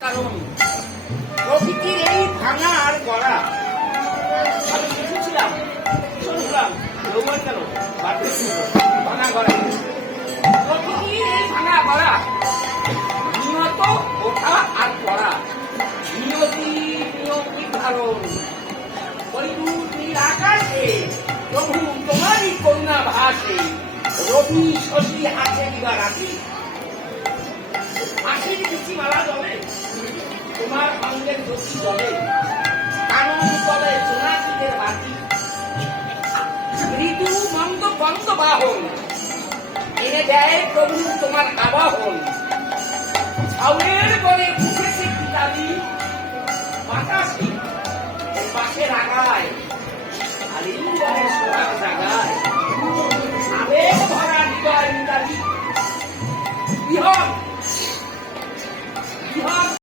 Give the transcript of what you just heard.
কারণ প্রকৃতির এই ভাঙা আর গড়া আমি শিখেছিলাম শুনলাম কেন ভাঙা গড়া প্রকৃতির এই ভাঙা গড়া নিয়ত ওঠা আর পড়া নিয়তি নিয়তি ধারণ আকাশে প্রভু তোমারই কন্যা ভাসে রবি শশী হাতে দিবা রাখি আশির বেশি মালা জলে তোমার অঙ্গের জ্যোতি জলে কানন তলে সোনাচিদের বাতি ঋতু মন্দ বন্ধ বাহন এনে দেয় প্রভু তোমার আবাহন ছাউলের করে